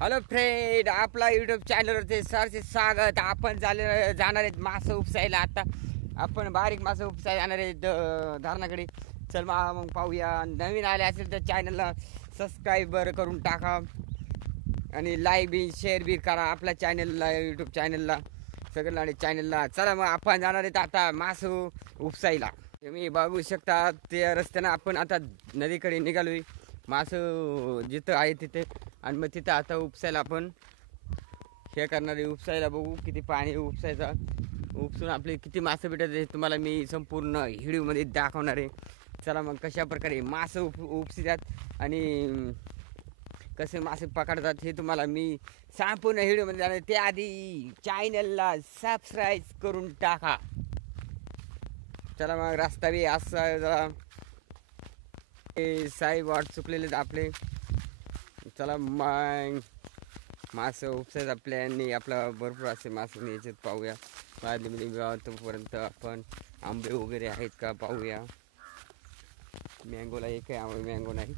Hello friend, आपला YouTube चॅनलवरती सरचे स्वागत. आपण जाणार आहेत मासे उपसायला. आता आपण बारीक मासे उपसायला जाणार आहेत धरणाकडे. चल मग पाहूया. नवीन आले असेल तर चॅनलला सबस्क्राईबर करून टाका आणि लाईक बी शेअर बी करा आपल्या चॅनलला, यूट्यूब चॅनलला, सगळं चॅनलला. चला मग आपण जाणार आहेत आता मासे उपसायला. तुम्ही बघू शकता ते रस्त्यानं आपण आता नदीकडे निघालोय. मासं जिथं आहे तिथे, आणि मग तिथं आता उपसायला आपण हे करणार आहे. उपसायला बघू किती पाणी उपसायचा, उपसून आपले किती मासे भेटत आहे तुम्हाला मी संपूर्ण व्हिडिओमध्ये दाखवणार आहे. चला मग कशा प्रकारे मासे उपसितात आणि कसे मासे पकडतात हे तुम्हाला मी संपूर्ण व्हिडिओमध्ये जाणार. त्याआधी चॅनलला सबस्क्राईब करून टाका. चला मग रस्ता बी असा जरा साई वाट चुकलेले आपले. चला मग मासे उपसायचं आपल्याने. आपला भरपूर असे मासे न्यायचे पाहूया. बादलीमध्ये तोपर्यंत आपण आंबे वगैरे आहेत का पाहूया. मँगोला एक आहे, मँगो नाही.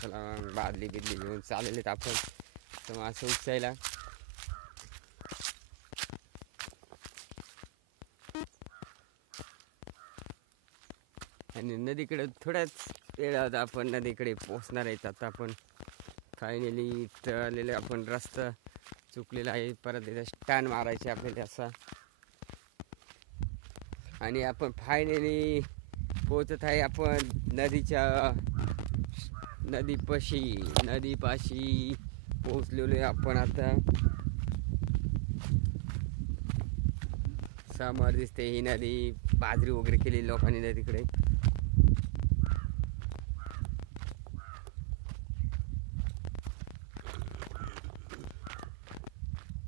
चला मग बादली बिदली घेऊन चाललेले आपण तर मासे उपसायला. आणि नदीकडे थोड्याच वेळात आपण नदीकडे पोहोचणार आहेत. आता आपण फायनली तळलेले आपण रस्ता चुकलेला आहे. परत इथं स्टॅन मारायचे आपल्याला असा. आणि आपण फायनली पोहोचत आहे आपण नदीपाशी पोहोचलेलो आहे आपण आता. समोर दिसते ही नदी. बाजरी वगैरे केली लोकांनी नदीकडे.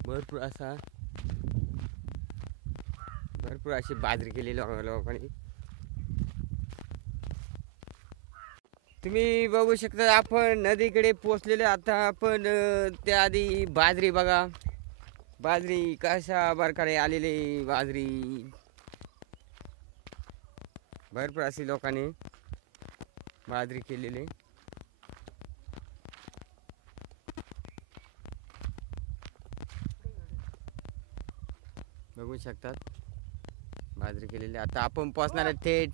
भरपूर अशी बाजरी केली लोकांनी. तुम्ही बघू शकता आपण नदीकडे पोचलेले. आता आपण त्याआधी बाजरी बघा. बाजरी कशा प्रकारे आलेली बाजरी. भरपूर अशी लोकांनी बाजरी केलेली. बघू शकतात बाजरी केलेली. आता आपण पोचणार आहे थेट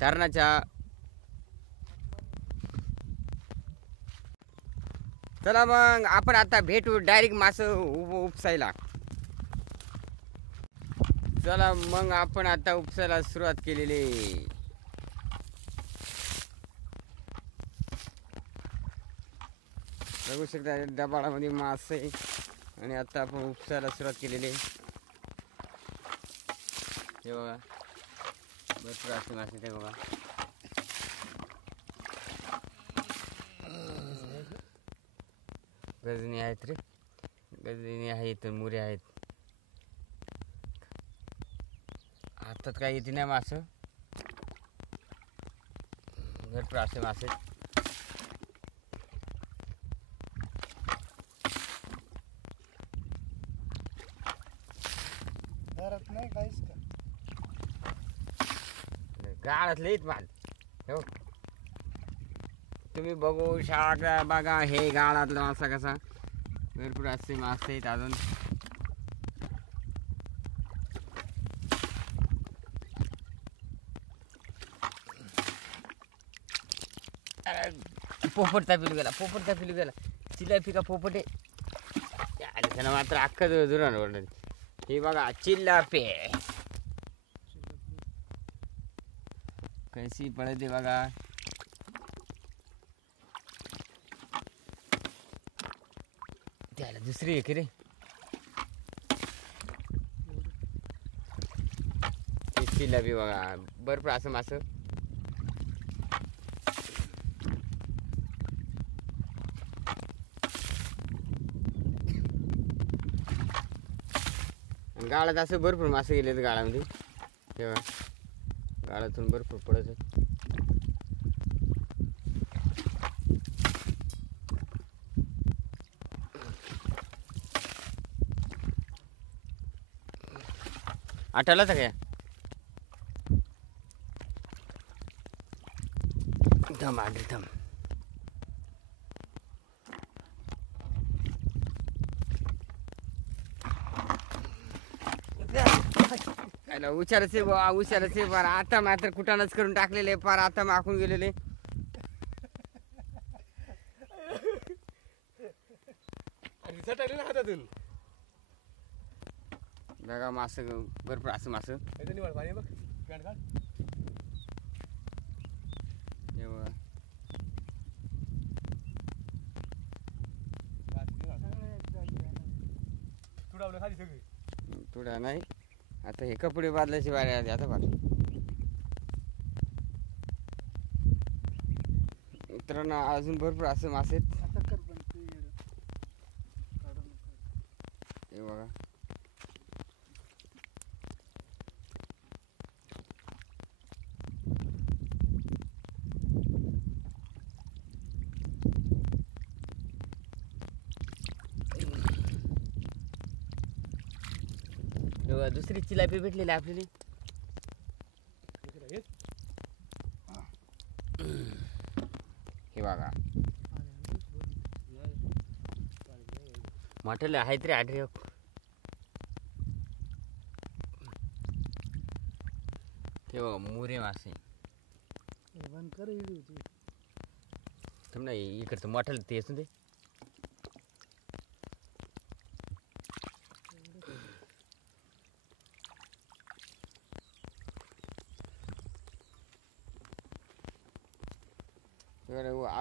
धरणाच्या. चला मग आपण आता भेटू डायरेक्ट मासे उपसायला. चला मग आपण आता उपसायला सुरुवात केलेली. बघू शकता डबाळामध्ये मासे. आणि आता आपण उपसायला सुरुवात केलेली. हे बघा भरपूर असे मासे ते बघा. गजनी आहेत रे, गजनी आहेत, मुरे आहेत. हातात काय येते नाही मासं. भरपूर असे मासे. नाही काहीच का गाळात लईत माल. हो तुम्ही बघू शकता बघा हे गाळातला मासा कसा. भरपूर असे मासे आहेत अजून. पोपटचा पिलू गेला. चिल्लापी का पोपट आहे त्यानं मात्र अख्खं जुरण ओरडत. हे बघा चिल्लापी कशी पळते बघा. त्याला दुसरी एक रे. चिल्लापी बघा. भरपूर असं मासं. गाळात असं भरपूर मासे गेलेत गाळामध्ये. तेव्हा गाळातून भरपूर पडत. आठवलाच काय धम आली धम. याला हुशारच आहे बुवा, हुशारच आहे फार. आता मात्र कुठानच करून टाकलेले फार, आता माखून गेलेले. आणि सटायला ना हातातून बघा मास भरपूर असं मास. इथं निवड पाणी बघ पॅन्ट काढ तुडावलं खाली सगळी थोडा नाही. आता हे कपडे बदलायची वारी आली आता फार. मित्रांनो अजून भरपूर असं मासे आहेत. आता कर पण ते येडं. काढू नको. हे बघा हे बघा, दुसरी चिलापी भेटलेली आपल्याला. इकडे हेच हे बघा आणि मोठ्याला आहेत रे आढरे. हे बघा मोरे मासे. हे बंद कर इडी होती. थांब ना, इकडचं मोठ्याला तेच ना ते.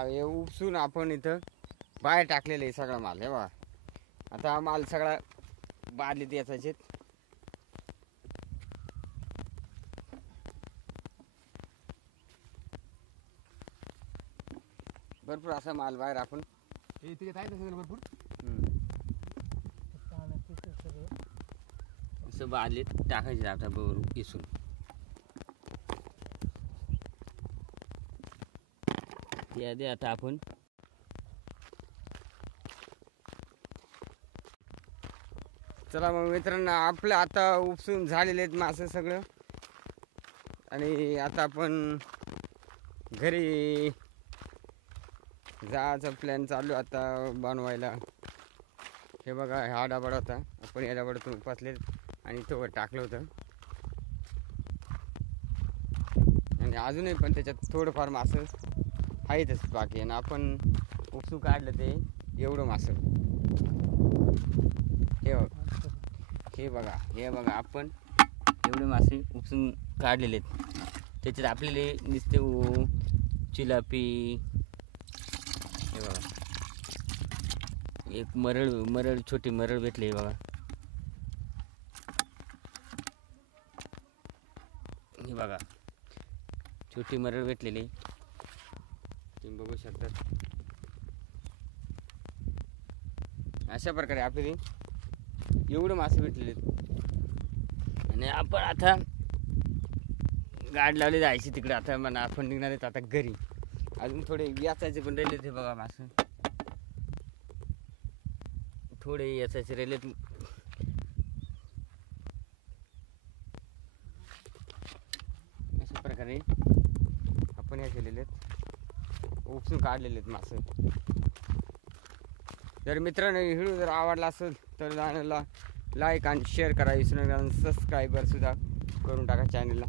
हे उपसून आपण इथं बाहेर टाकलेलं आहे सगळा माल. हे बघा आता हा माल सगळा बादलीत याचाचे. भरपूर असा माल बाहेर आपण हे तिथे आहे ना भरपूर पाण्यात तिथं सगळं. असं बादलीत टाकायचे आता बरोबर इसून. यादी आता आपण चला मग मित्रांनो, आपलं आता उपसून झालेले आहेत मासे सगळं. आणि आता आपण घरी जायचा प्लॅन चालू आता बनवायला. हे बघा हा डबाड होता, आपण या डबाड्यातून उपासले आणि तो टाकलं होतं. आणि अजूनही पण त्याच्यात थोडंफार मासं आहेतच बाकी. आणि आपण उपसून काढलं ते एवढं मासं. हे बघा हे बघा आपण एवढे मासे उपसून काढलेले आहेत. त्याच्यात आपल्याला नुसते चिलापी. हे बघा एक मरळ छोटी मरळ भेटली बघा. हे बघा छोटी मरळ भेटलेली तुम्ही बघू शकता. अशा प्रकारे आपल्याला एवढं मासे भेटलेले आहेत. आणि आपण आता गाडी लावली जायची तिकडे. आता म्हणा आपण निघणार आहेत आता घरी. अजून थोडे याचायचे पण राहिले ते बघा मासे. थोडे याचायचे राहिले. अशा प्रकारे आपण हे केलेले आहेत, उपसून काढलेले आहेत मासे. जर मित्रांनो व्हिडिओ जर आवडला असेल तर चॅनलला लाईक आणि शेअर करा विसरू नका. सबस्क्राईबर सुद्धा करून टाका चॅनलला.